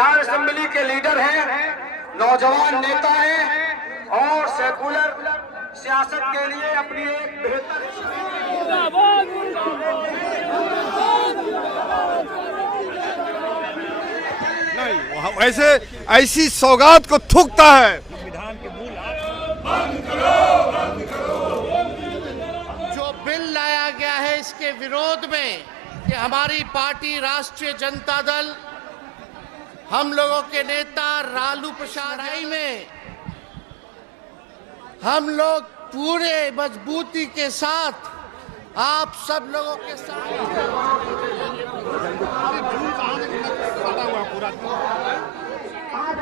Bihar assembly के leader हैं, नौजवान नेता हैं और सेकुलर सियासत के लिए अपनी एक बेहतर नहीं वैसे ऐसी सौगात को थूकता है। जो बिल लाया गया है इसके विरोध में कि हमारी पार्टी राष्ट्रीय जनता दल, हम लोगों के नेता लालू प्रसाद में हम लोग पूरे मजबूती के साथ आप सब लोगों के साथ आज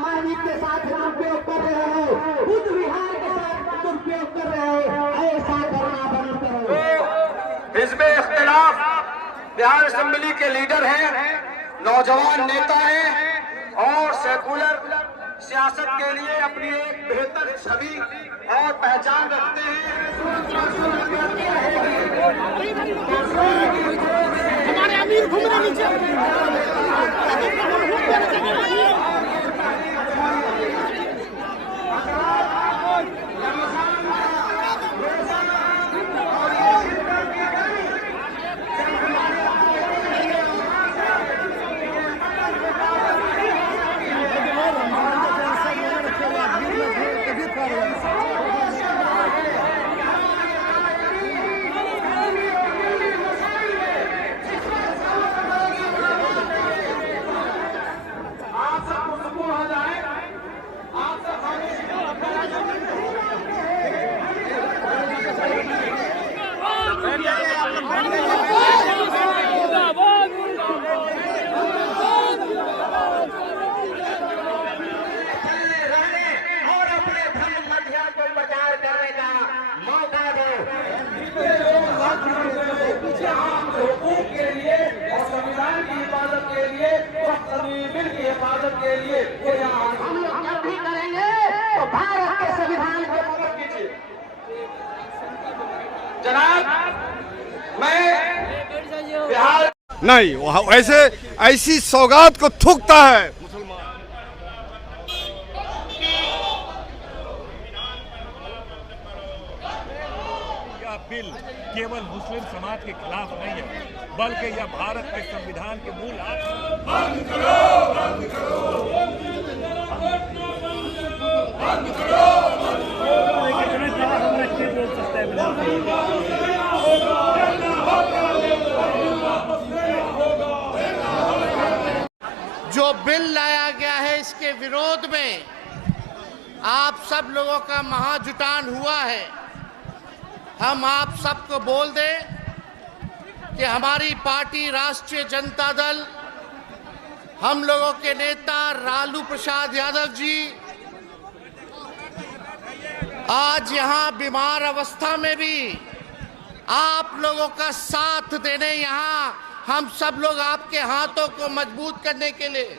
मानवीय के साथ दुरुपयोग कर रहे हो, बुद्ध विहार के साथ दुरुपयोग कर रहे हो, ऐसा करना बंद करो। हिज़्ब इख्तिलाफ बिहार असेंबली के लीडर हैं, नौजवान नेता हैं और सेकुलर सियासत के लिए अपनी एक बेहतर छवि और पहचान रखते हैं। हमारे अमीर घूम रहे नीचे। के लिए हम लोग जब भी करेंगे तो भारत के संविधान को मदद कीजिए। जनाब, मैं बिहार नहीं वैसे ऐसी सौगात को थूकता है। यह बिल केवल मुस्लिम समाज के खिलाफ नहीं है, बल्कि यह भारत के संविधान के मूल बंद करो, बंद करो, बंद करो, जो बिल लाया गया है इसके विरोध में आप सब लोगों का महाजुटान हुआ है। हम आप सबको बोल दें कि हमारी पार्टी राष्ट्रीय जनता दल, हम लोगों के नेता लालू प्रसाद यादव जी आज यहाँ बीमार अवस्था में भी आप लोगों का साथ देने यहाँ हम सब लोग आपके हाथों को मजबूत करने के लिए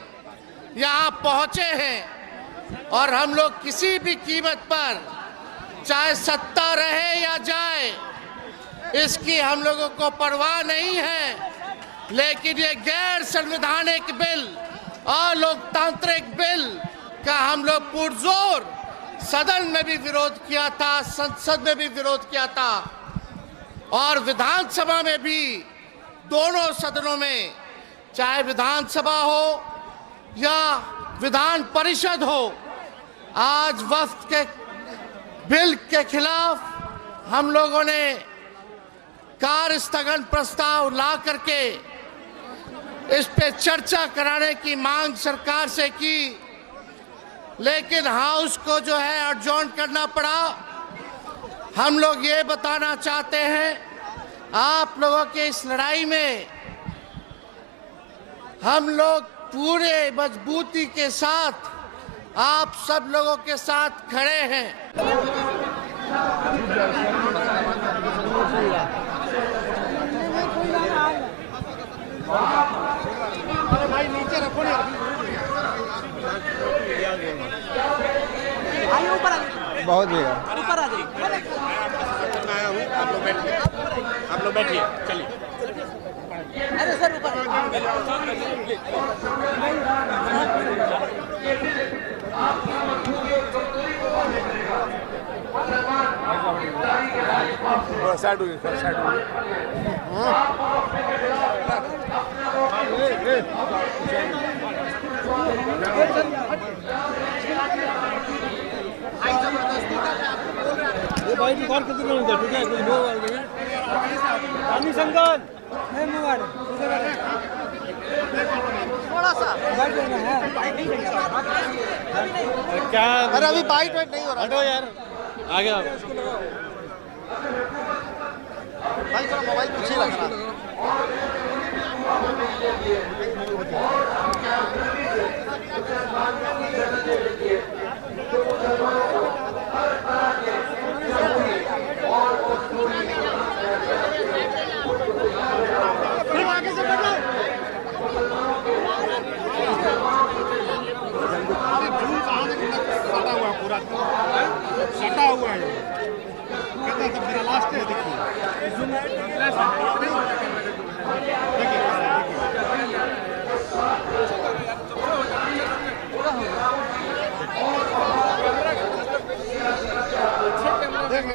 यहाँ पहुँचे हैं। और हम लोग किसी भी कीमत पर, चाहे सत्ता रहे या जाए, इसकी हम लोगों को परवाह नहीं है। लेकिन ये गैर संवैधानिक बिल और लोकतांत्रिक बिल का हम लोग पुरजोर सदन में भी विरोध किया था, संसद में भी विरोध किया था और विधानसभा में भी, दोनों सदनों में, चाहे विधानसभा हो या विधान परिषद हो, आज वक्त के बिल के खिलाफ हम लोगों ने कार्य स्थगन प्रस्ताव ला करके इस पे चर्चा कराने की मांग सरकार से की, लेकिन हाउस को जो है अडजॉर्न करना पड़ा। हम लोग ये बताना चाहते हैं, आप लोगों के इस लड़ाई में हम लोग पूरे मजबूती के साथ आप सब लोगों के साथ खड़े हैं। भाई नीचे रखो ना, बहुत भी ऊपर आ जाइए। आप लोग बैठिए, चलिए। अरे सर ऊपर साइड हुई थोड़ा साइड हुई ये भाई निकाल के दूर नहीं ठीक है कोई वो वाल देंगे पानी संगल नहीं मोबाइल थोड़ा सा बाइट देना है क्या अरे अभी बाइट वेट नहीं हो रहा हटो यार आगे आओ भाई थोड़ा मोबाइल पीछे रखना सटा हुआ है कहता तो मेरा लास्ट है देखिए